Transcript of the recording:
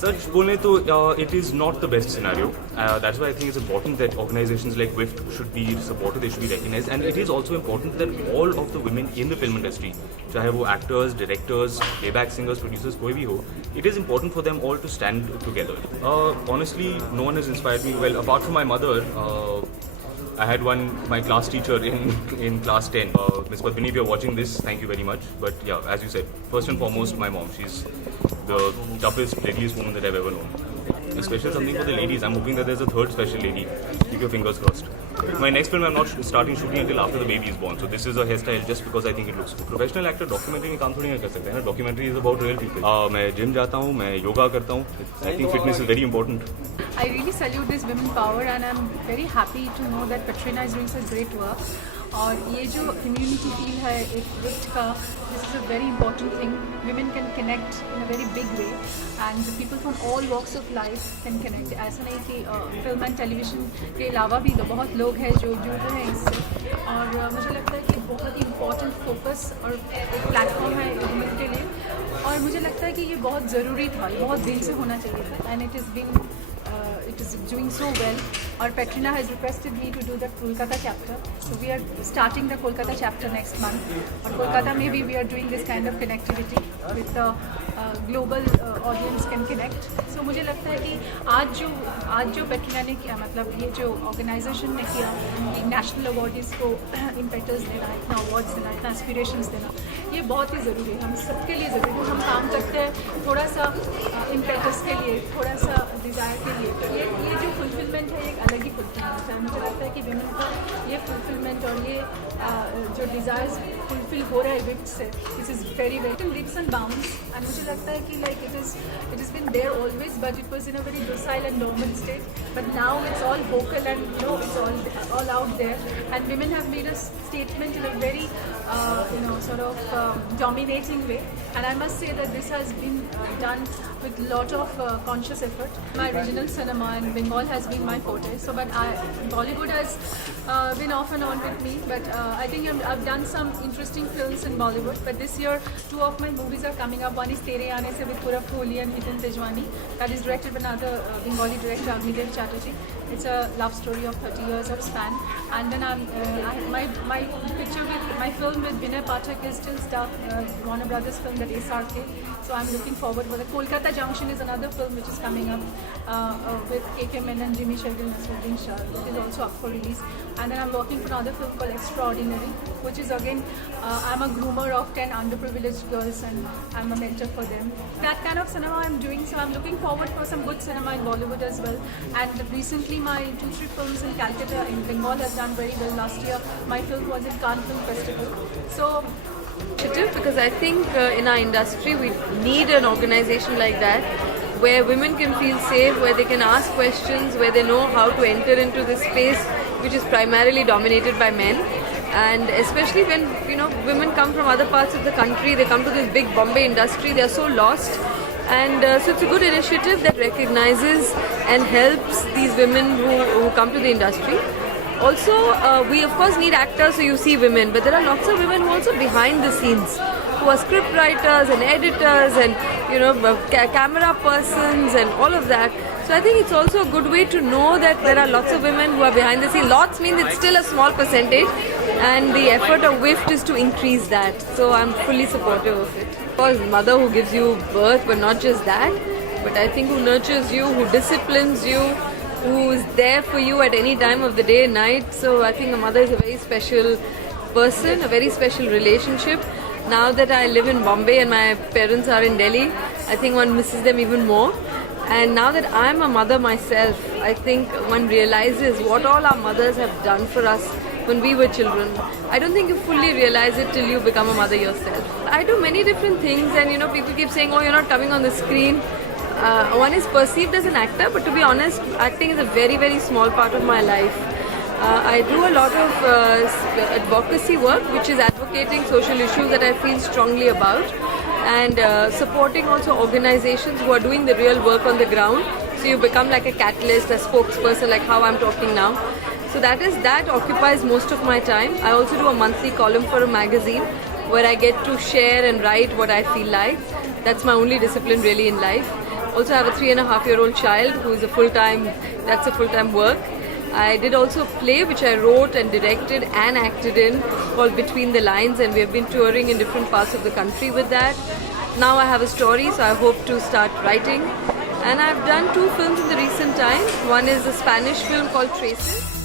सच बोले तो it is not the best scenario. That's why I think it's important that organizations like WIFT should be supported, they should be recognized, and it is also important that all of the women in the film industry, चाहे वो actors, directors, playback singers, producers, कोई भी हो, it is important for them all to stand together. Honestly, no one has inspired me. Well, apart from my mother, I had my class teacher in class 10. Ms. Padmini, if you're watching this, thank you very much. But yeah, as you said, first and foremost, my mom. She's the toughest, deadliest woman that I've ever known. A special something for the ladies. I'm hoping that there's a third special lady. Keep your fingers crossed. My next film I'm not starting shooting until after the baby is born. So this is a hairstyle just because I think it looks good. Professional actor documentary में काम थोड़ी ना कर सकते हैं ना. Documentary is about real people. मैं gym जाता हूँ, मैं yoga करता हूँ. I think fitness is very important. I really salute this women power and I'm very happy to know that Katrina is doing such great work. और ये जो community feel है एक WIFT का, this is a very important thing. Women can connect in a very big way and the people from all walks of life can connect. ऐसा नहीं कि film and television के अलावा भी बहुत लोग हैं जो जुड़ रहे हैं इससे और मुझे लगता है कि बहुत ही important focus और एक platform है women के लिए और मुझे लगता है कि ये बहुत ज़रूरी था, ये बहुत दिन से होना चाहिए था and it is doing so well. Or Katrina has requested me to do the Kolkata chapter. So we are starting the Kolkata chapter next month. Or Kolkata maybe we are doing this kind of connectivity with the global audience can connect. So मुझे लगता है कि आज जो Katrina ने किया मतलब ये जो organization ने किया कि national awardees को impetus देना, इतना awards देना, इतना aspirations देना, ये बहुत ही ज़रूरी है. हम सबके लिए ज़रूरी है. हम काम करते हैं थोड़ा सा impetus के लिए, थोड़ा सा desire के लिए. ये जो fulfillment है एक अलग ही fulfillment है. मुझे लगता है कि women को ये fulfillment और ये जो desires fulfill हो रहा है WIFT से, this is very very leaps and bounds. And मुझे लगता है कि like it has been there always, but it was in a very docile and dormant state. But now it's all vocal and it's all out there. And women have made a statement in a very sort of dominating way. And I must say that this has been done with lot of conscious effort. My regional cinema in Bengal has been my forte. So, but Bollywood has been off and on with me. But I think I've done some interesting films in Bollywood. But this year, 2 of my movies are coming up. One is Tere Aane Se with Purab Kohli and Hitin Tejwani. That is directed by another Bengali director, Agnidev Chatterjee. It's a love story of 30 years of span. And then my picture with my film with Vinay Pathak is still stuck. Warner Brothers film that SRK. So I'm looking forward for the Kolkata Junction is another film which is coming up with KK Menon, Jimmy Shergill, Nasruddin Shah, which is also up for release. And then I'm working for another film called Extraordinary, which is again I'm a groomer of 10 underprivileged girls and I'm a mentor for them. That kind of cinema I'm doing, so I'm looking forward for some good cinema in Bollywood as well. And recently my 2-3 films in Calcutta in Bengal have done very well. Last year my film was in Cannes Film Festival. So because I think in our industry we need an organization like that where women can feel safe, where they can ask questions, where they know how to enter into this space which is primarily dominated by men. And especially when women come from other parts of the country, they come to this big Bombay industry, they are so lost. And so it's a good initiative that recognizes and helps these women who come to the industry. Also, we of course need actors, so you see women, but there are lots of women who are also behind the scenes, who are script writers and editors and camera persons and all of that. So I think it's also a good way to know that there are lots of women who are behind the scenes. Lots means it's still a small percentage, and the effort of WIFT is to increase that. So I'm fully supportive of it. Of course, mother who gives you birth, but not just that, but I think who nurtures you, who disciplines you, who is there for you at any time of the day and night. So I think a mother is a very special person, a very special relationship. Now that I live in Bombay and my parents are in Delhi, I think one misses them even more. And now that I'm a mother myself, I think one realizes what all our mothers have done for us when we were children. I don't think you fully realize it till you become a mother yourself. I do many different things, and people keep saying, oh, you're not coming on the screen. One is perceived as an actor, but to be honest, acting is a very, very small part of my life. I do a lot of advocacy work, which is advocating social issues that I feel strongly about, and supporting also organizations who are doing the real work on the ground. So you become like a catalyst, a spokesperson, like how I'm talking now. So that occupies most of my time. I also do a monthly column for a magazine where I get to share and write what I feel like. That's my only discipline really in life. Also have a 3.5-year-old child who is a full-time work. I did also a play which I wrote and directed and acted in called Between the Lines, and we have been touring in different parts of the country with that. Now I have a story, so I hope to start writing. And I've done 2 films in the recent times. One is a Spanish film called Traces.